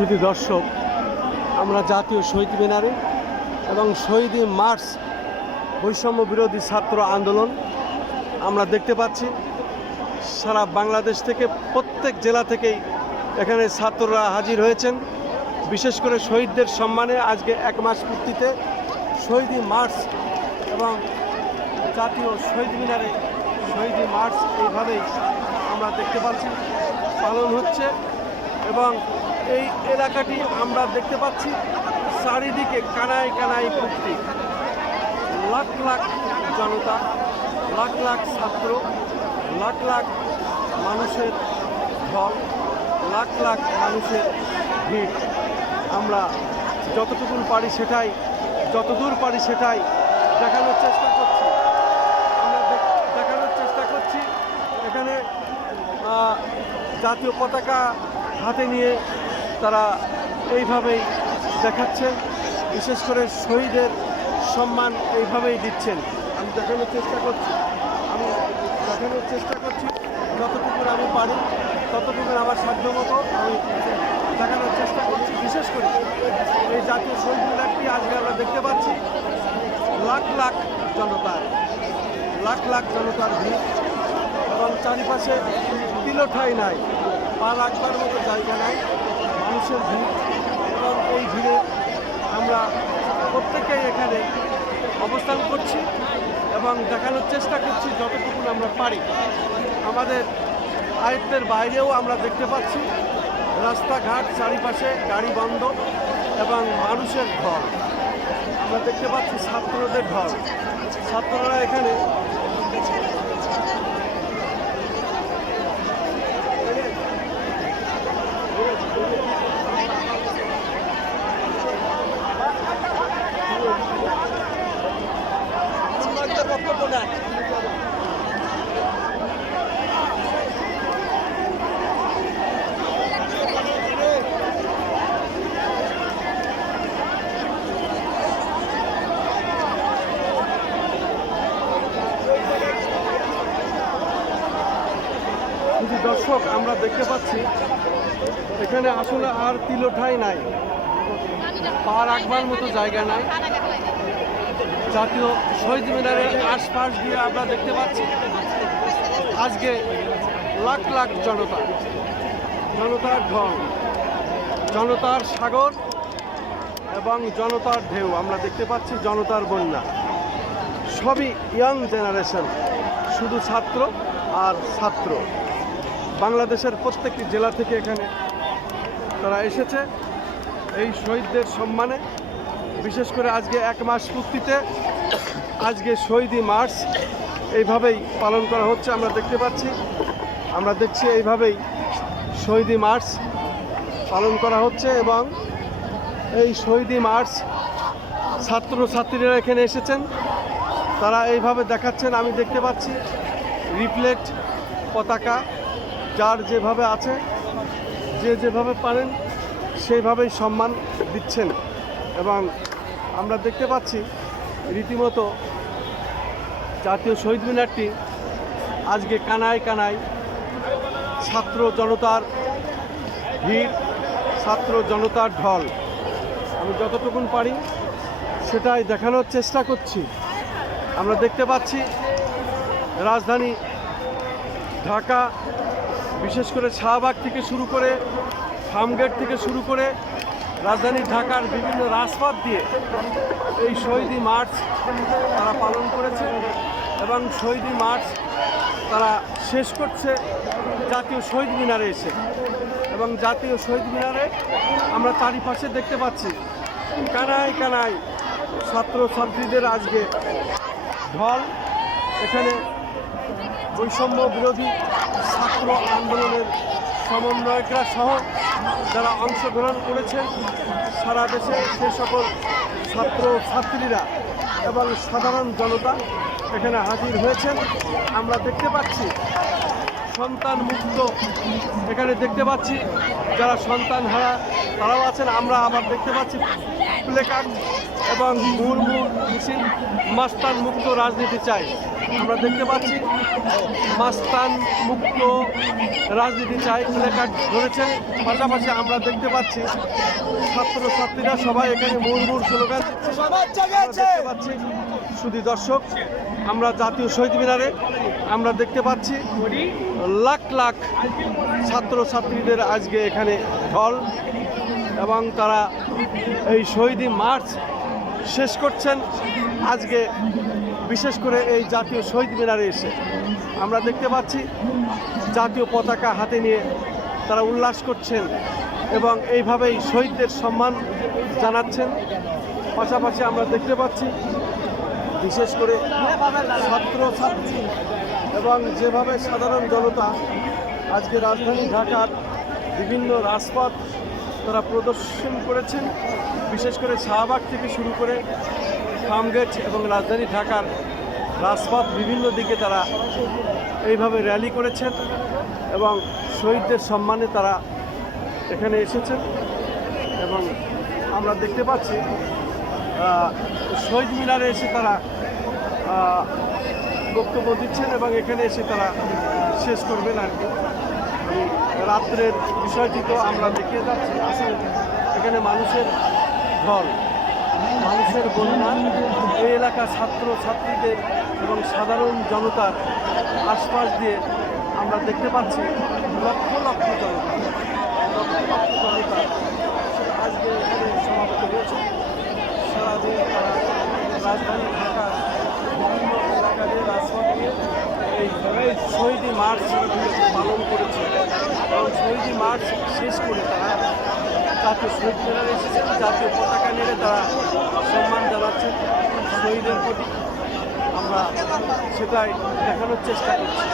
শুধু দর্শক, আমরা জাতীয় শহীদ মিনারে এবং শহীদ মার্চ বৈষম্য বিরোধী ছাত্র আন্দোলন আমরা দেখতে পাচ্ছি। সারা বাংলাদেশ থেকে প্রত্যেক জেলা থেকেই এখানে ছাত্ররা হাজির হয়েছেন। বিশেষ করে শহীদদের সম্মানে আজকে 1 মাস পূর্তিতে শহীদ মার্চ এবং জাতীয় শহীদ মিনারে শহীদ মার্চ এইভাবেই আমরা দেখতে পাচ্ছি পালন হচ্ছে। এবং এই এলাকাটি আমরা দেখতে পাচ্ছি চারিদিকে কানায় কানায় ভর্তি, লাখ লাখ জনতা, লাখ লাখ ছাত্র, লাখ লাখ মানুষের ঢল, লাখ লাখ মানুষের ভিড়। আমরা যতটুকু পারি সেটাই, যতদূর পারি সেটাই দেখানোর চেষ্টা করছি। আমরা দেখানোর চেষ্টা করছি এখানে জাতীয় পতাকা হাতে নিয়ে তারা এইভাবেই দেখাচ্ছেন। বিশেষ করে শহীদের সম্মান এইভাবেই দিচ্ছেন। আমি দেখানোর চেষ্টা করছি যতটুকু আমি পারি ততটুকু আমার সাধ্যমতো আমি দেখানোর চেষ্টা করছি। বিশেষ করে এই জাতীয় শহীদ মিনারটি আজকে আমরা দেখতে পাচ্ছি লাখ লাখ জনতার ভিড় এবং চারিপাশে তিলঠাই নাই, পা রাখবার মতো জায়গা নাই, মানুষের ভিড়। এবং এই ভিড়ে আমরা প্রত্যেকেই এখানে অবস্থান করছি এবং দেখানোর চেষ্টা করছি যতটুকু আমরা পারি। আমাদের আয়ত্তের বাইরেও আমরা দেখতে পাচ্ছি রাস্তাঘাট চারিপাশে গাড়ি বন্ধ এবং মানুষের ঢল। আমরা দেখতে পাচ্ছি ছাত্রদের ঢল। ছাত্ররা এখানে বক্তব্য দেন। দর্শক, আমরা দেখতে পাচ্ছি এখানে আসলে আর তিলঠাই নাই, পা রাখবার মতো জায়গা নাই। জাতীয় শহীদ মিনারের আশপাশ দিয়ে আমরা দেখতে পাচ্ছি আজকে লাখ লাখ জনতার ঢল, জনতার সাগর এবং জনতার ঢেউ। আমরা দেখতে পাচ্ছি জনতার বন্যা। সবই ইয়াং জেনারেশন, শুধু ছাত্র আর ছাত্র। বাংলাদেশের প্রত্যেকটি জেলা থেকে এখানে তারা এসেছে এই শহীদদের সম্মানে। বিশেষ করে আজকে 1 মাস পূর্তিতে আজকে শহীদ মার্চ এইভাবেই পালন করা হচ্ছে। আমরা দেখছি এইভাবেই শহীদ মার্চ পালন করা হচ্ছে এবং এই শহীদ মার্চ ছাত্রছাত্রীরা এখানে এসেছেন, তারা এইভাবে দেখাচ্ছেন। আমি দেখতে পাচ্ছি রিফ্লেক্ট পতাকা, যার যেভাবে আছে, যে যেভাবে পারেন সেইভাবেই সম্মান দিচ্ছেন। এবং আমরা দেখতে পাচ্ছি রীতিমতো জাতীয় শহীদ মিনারটি আজকে কানায় কানায় ছাত্র জনতার ভিড়, ছাত্র জনতার ঢল। আমি যতটুকুন পারি সেটাই দেখানোর চেষ্টা করছি। আমরা দেখতে পাচ্ছি রাজধানী ঢাকা, বিশেষ করে শাহবাগ থেকে শুরু করে, ফার্মগেট থেকে শুরু করে রাজধানী ঢাকার বিভিন্ন রাজপথ দিয়ে এই শহীদ মার্চ তারা পালন করেছে এবং শহীদ মার্চ তারা শেষ করছে জাতীয় শহীদ মিনারে এসে। এবং জাতীয় শহীদ মিনারে আমরা চারিপাশে দেখতে পাচ্ছি কানায় কানায় ছাত্রছাত্রীদের আজকে ঢল। এখানে বৈষম্য বিরোধী ছাত্র আন্দোলনের সমন্বয়করা সহ যারা অংশগ্রহণ করেছেন সারা দেশে, সে সকল ছাত্রছাত্রীরা এবং সাধারণ জনতা এখানে হাজির হয়েছেন। আমরা দেখতে পাচ্ছি সন্তান মুক্ত, এখানে দেখতে পাচ্ছি যারা সন্তান হারা তারাও আছেন। আমরা আবার দেখতে পাচ্ছি প্লেকার্ড এবং মুর্মু মিছিল মাস্তান মুক্ত রাজনীতি চাই। আমরা দেখতে পাচ্ছি মাস্তান মুক্ত রাজনীতি চাই প্ল্যাকার্ড ধরেছেন। পাশাপাশি আমরা দেখতে পাচ্ছি ছাত্রছাত্রীরা সবাই এখানে মুর্মুর স্লোগান দেখতে পাচ্ছি। শুধু দর্শক, আমরা জাতীয় শহীদ মিনারে আমরা দেখতে পাচ্ছি লাখ লাখ ছাত্রছাত্রীদের আজকে এখানে ঢল এবং তারা এই শহীদ মার্চ শেষ করছেন আজকে, বিশেষ করে এই জাতীয় শহীদ মিনারে এসে আমরা দেখতে পাচ্ছি জাতীয় পতাকা হাতে নিয়ে তারা উল্লাস করছেন এবং এইভাবেই শহীদদের সম্মান জানাচ্ছেন। পাশাপাশি আমরা দেখতে পাচ্ছি বিশেষ করে ছাত্রছাত্রী এবং যেভাবে সাধারণ জনতা আজকে রাজধানী ঢাকার বিভিন্ন রাজপথ তারা প্রদর্শন করেছেন, বিশেষ করে শাহবাগ থেকে শুরু করে ফার্মগেট এবং রাজধানী ঢাকার রাজপথ বিভিন্ন দিকে তারা এইভাবে র্যালি করেছেন এবং শহীদদের সম্মানে তারা এখানে এসেছেন। এবং আমরা দেখতে পাচ্ছি শহীদ মিনারে এসে তারা বক্তব্য দিচ্ছেন এবং এখানে এসে তারা শেষ করবেন আর কি। রাত্রের বিষয়টি তো আমরা দেখিয়ে যাচ্ছি, আসলে এখানে মানুষের ঢল, মানুষের বন্যা, এই এলাকার ছাত্রছাত্রীদের এবং সাধারণ জনতার আশপাশ দিয়ে আমরা দেখতে পাচ্ছি লক্ষ লক্ষ জনতা আজকে এখানে সমাবেত হয়েছে। সারাদিন তারা রাজধানী ঢাকার বিভিন্ন এলাকা দিয়ে রাজপথ দিয়ে এই শহীদ মার্চ পালন করেছে এবং শহীদ মার্চ শেষ করে তারা জাতীয় শহীদ মিনারে এসেছেন। জাতীয় পতাকা নেড়ে তারা সম্মান জানাচ্ছেন শহীদের প্রতি, আমরা সেটাই দেখানোর চেষ্টা করছি।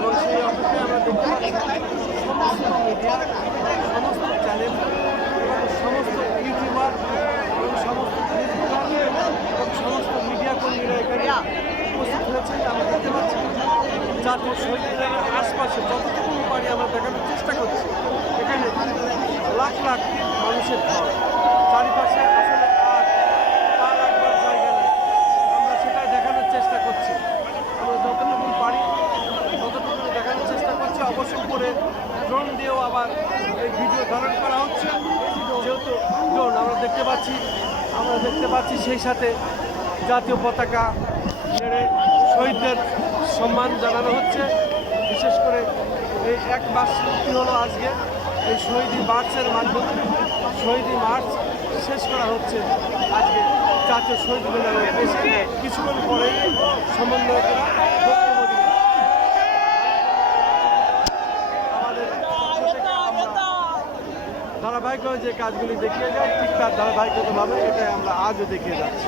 এবং সেই অপেক্ষায় আমরা দেখতে পাচ্ছি সমস্ত মিডিয়া, সমস্ত চ্যানেল এবং সমস্ত ইউটিউবার এবং সমস্ত ফেসবুকার এবং সমস্ত মিডিয়া কর্মীরা এখানে উপস্থিত হয়েছে। আমরা দেখতে পাচ্ছি জাতীয় শহীদ মিনারের আশপাশে যতটুকু পারি আমরা দেখানোর চেষ্টা করছি। এখানে লাখ লাখ মানুষের ঢল, চারিপাশে আসলে আর পা রাখবার জায়গা নেই, আমরা সেটাই দেখানোর চেষ্টা করছি। আমরা যতটুকু পারি ততটুকু দেখানোর চেষ্টা করছি। অবশ্য করে ড্রোন দিয়েও আবার এই ভিডিও ধারণ করা হচ্ছে, যেহেতু ড্রোন আমরা দেখতে পাচ্ছি সেই সাথে জাতীয় পতাকা নেড়ে শহীদদের সম্মান জানানো হচ্ছে। বিশেষ করে এই এক মাস হলো আজকে এই শহীদ মার্চের মাধ্যমে শহীদ মার্চ শেষ করা হচ্ছে আজকে জাতীয় শহীদ মিনারে এসে কিছুক্ষণ পরে সমন্বয়করা বক্তব্য দিবেন। আমাদের আমরা ধারাবাহিকভাবে যে কাজগুলি দেখিয়ে যায় ঠিক তার ধারাবাহিকতাভাবে এটাই আমরা আজও দেখিয়ে যাচ্ছি।